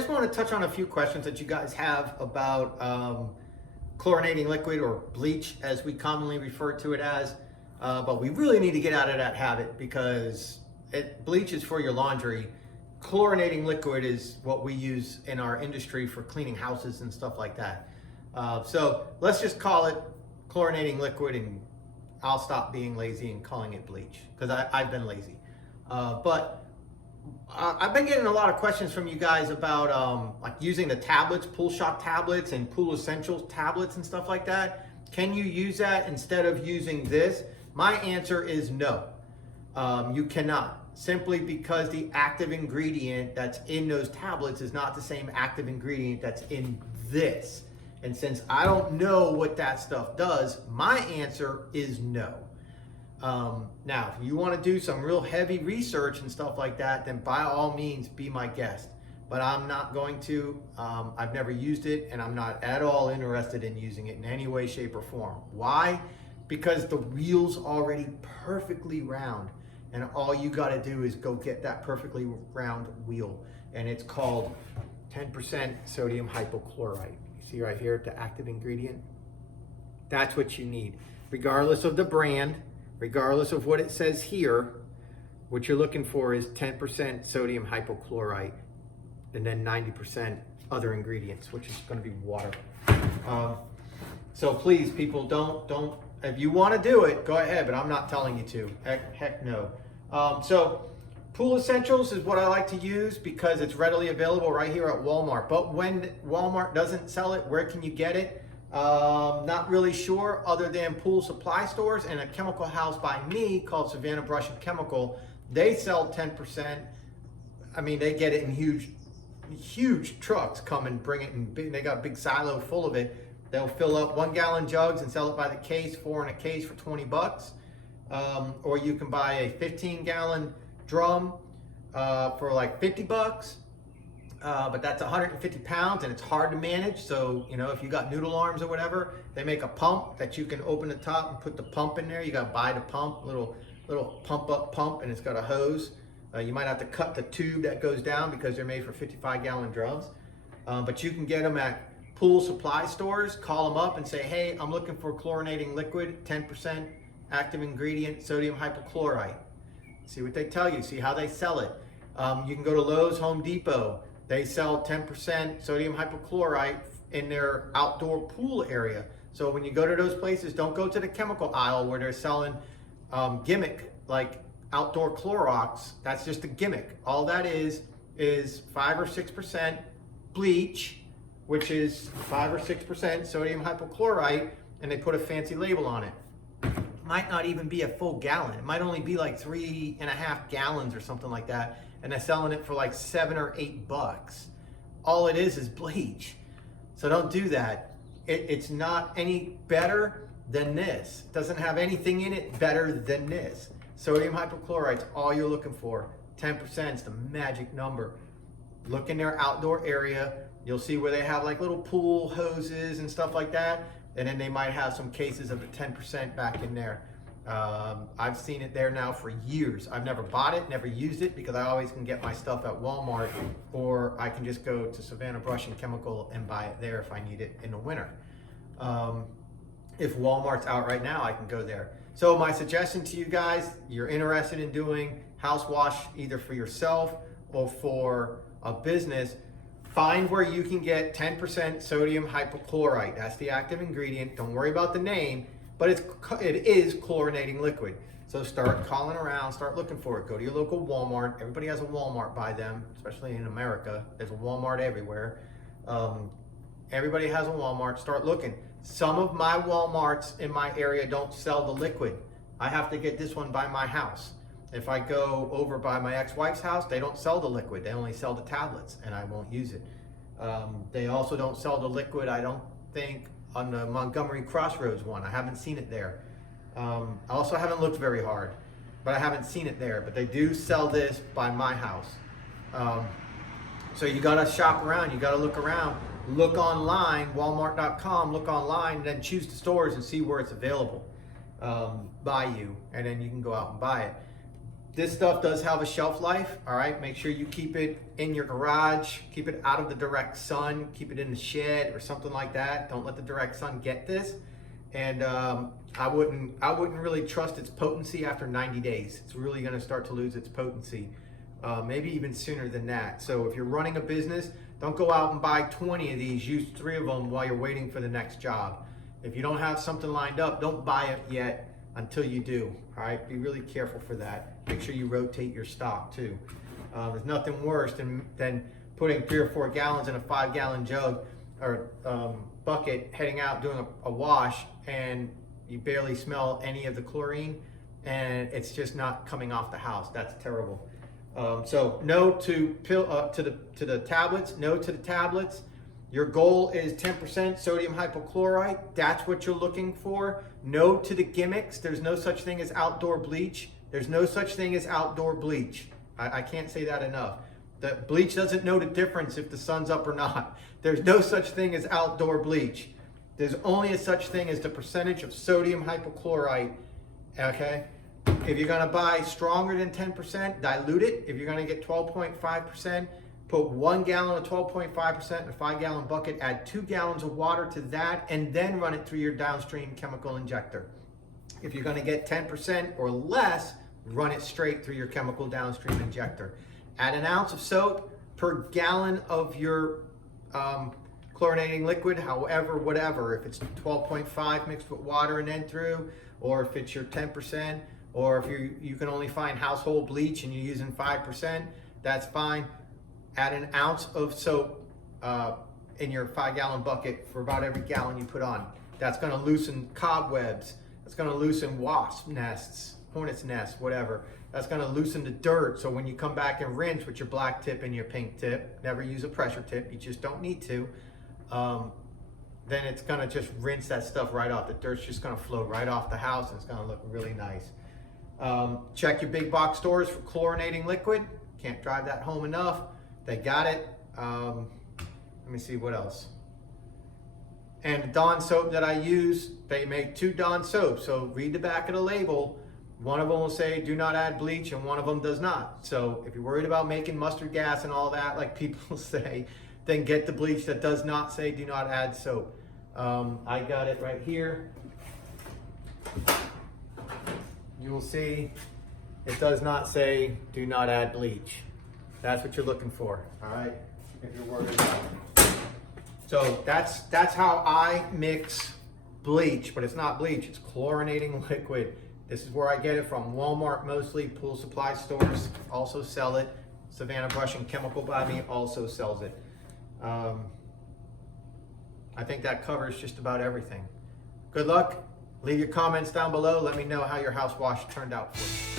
just want to touch on a few questions that you guys have about chlorinating liquid, or bleach as we commonly refer to it as. But we really need to get out of that habit, because bleach is for your laundry. Chlorinating liquid is what we use in our industry for cleaning houses and stuff like that. So let's just call it chlorinating liquid, and I'll stop being lazy and calling it bleach, because I've been lazy. But I've been getting a lot of questions from you guys about like using the tablets, Pool Shop tablets and Pool Essentials tablets and stuff like that. Can you use that instead of using this? My answer is no. You cannot, simply because the active ingredient that's in those tablets is not the same active ingredient that's in this. And since I don't know what that stuff does, my answer is no. Now, if you want to do some real heavy research and stuff like that, then by all means be my guest. But I'm not going to. I've never used it, and I'm not at all interested in using it in any way, shape, or form. Why? Because the wheel's already perfectly round, and all you got to do is go get that perfectly round wheel, and it's called 10% sodium hypochlorite. You see right here, the active ingredient? That's what you need. Regardless of the brand, regardless of what it says here, what you're looking for is 10% sodium hypochlorite, and then 90% other ingredients, which is going to be water. So please, people, don't. If you want to do it, go ahead, but I'm not telling you to. Heck no. So Pool Essentials is what I like to use because it's readily available right here at Walmart. But when Walmart doesn't sell it, where can you get it? Not really sure, other than pool supply stores and a chemical house by me called Savannah Brush and Chemical. They sell 10%. I mean, they get it in huge trucks, come and bring it, and they got a big silo full of it. They'll fill up 1 gallon jugs and sell it by the case, 4 in a case for 20 bucks. Or you can buy a 15 gallon drum for like 50 bucks. But that's 150 pounds and it's hard to manage. So, you know, if you got noodle arms or whatever, they make a pump that you can open the top and put the pump in there. You got to buy the pump, little pump up pump, and it's got a hose. You might have to cut the tube that goes down because they're made for 55 gallon drums. But you can get them at pool supply stores. Call them up and say, hey, I'm looking for chlorinating liquid, 10% active ingredient, sodium hypochlorite. See what they tell you, see how they sell it. You can go to Lowe's, Home Depot. They sell 10% sodium hypochlorite in their outdoor pool area. So when you go to those places, don't go to the chemical aisle where they're selling gimmick like outdoor Clorox. That's just a gimmick. All that is 5 or 6% bleach, which is 5 or 6% sodium hypochlorite, and they put a fancy label on it. Might not even be a full gallon. It might only be like 3.5 gallons or something like that, and they're selling it for like 7 or 8 bucks. All it is bleach. So don't do that. It's not any better than this. It doesn't have anything in it better than this. Sodium hypochlorite's all you're looking for. 10% is the magic number. Look in their outdoor area. You'll see where they have like little pool hoses and stuff like that. And then they might have some cases of the 10% back in there. I've seen it there now for years. I've never bought it, never used it, because I always can get my stuff at Walmart, or I can just go to Savannah Brush and Chemical and buy it there if I need it in the winter. If Walmart's out right now, I can go there. So my suggestion to you guys, you're interested in doing house wash either for yourself or for a business, find where you can get 10% sodium hypochlorite. That's the active ingredient. Don't worry about the name, but it is chlorinating liquid. So start calling around, start looking for it. Go to your local Walmart. Everybody has a Walmart by them, especially in America. There's a Walmart everywhere. Everybody has a Walmart. Start looking. Some of my Walmarts in my area don't sell the liquid. I have to get this one by my house. If I go over by my ex-wife's house, they don't sell the liquid. They only sell the tablets, and I won't use it. They also don't sell the liquid, I don't think, on the Montgomery Crossroads one. I haven't seen it there. I also haven't looked very hard, but I haven't seen it there. But they do sell this by my house. So you gotta shop around, you gotta look around. Look online, walmart.com, look online, and then choose the stores and see where it's available by you, and then you can go out and buy it. This stuff does have a shelf life, all right? Make sure you keep it in your garage, keep it out of the direct sun, keep it in the shed or something like that. Don't let the direct sun get this. And I wouldn't really trust its potency after 90 days. It's really gonna start to lose its potency, maybe even sooner than that. So if you're running a business, don't go out and buy 20 of these, use 3 of them while you're waiting for the next job. If you don't have something lined up, don't buy it yet until you do, all right? Be really careful for that. Make sure you rotate your stock too. There's nothing worse than putting 3 or 4 gallons in a 5-gallon jug or bucket, heading out doing a wash, and you barely smell any of the chlorine, and it's just not coming off the house. That's terrible. So no to the tablets. No to the tablets. Your goal is 10% sodium hypochlorite. That's what you're looking for. No to the gimmicks. There's no such thing as outdoor bleach. There's no such thing as outdoor bleach. I can't say that enough. The bleach doesn't know the difference if the sun's up or not. There's no such thing as outdoor bleach. There's only a such thing as the percentage of sodium hypochlorite, okay? If you're gonna buy stronger than 10%, dilute it. If you're gonna get 12.5%, put 1 gallon of 12.5% in a 5-gallon bucket, add 2 gallons of water to that, and then run it through your downstream chemical injector. If you're gonna get 10% or less, run it straight through your chemical downstream injector. Add an ounce of soap per gallon of your chlorinating liquid, however, whatever. If it's 12.5 mixed with water and then through, or if it's your 10%, or if you can only find household bleach and you're using 5%, that's fine. Add an ounce of soap in your 5-gallon bucket for about every gallon you put on. That's gonna loosen cobwebs. That's gonna loosen wasp nests, hornet's nests, whatever. That's gonna loosen the dirt, so when you come back and rinse with your black tip and your pink tip, never use a pressure tip, you just don't need to, then it's gonna just rinse that stuff right off. The dirt's just gonna flow right off the house and it's gonna look really nice. Check your big box stores for chlorinating liquid. Can't drive that home enough. They got it. Let me see what else. And the Dawn soap that I use, they make 2 Dawn soaps. So read the back of the label. One of them will say do not add bleach and one of them does not. So if you're worried about making mustard gas and all that, like people say, then get the bleach that does not say do not add soap. I got it right here. You will see it does not say do not add bleach. That's what you're looking for, all right? If you're worried about it. So that's how I mix bleach, but it's not bleach, it's chlorinating liquid. This is where I get it from. Walmart mostly, pool supply stores also sell it. Savannah Brush and Chemical by Me also sells it. I think that covers just about everything. Good luck. Leave your comments down below. Let me know how your house wash turned out for you.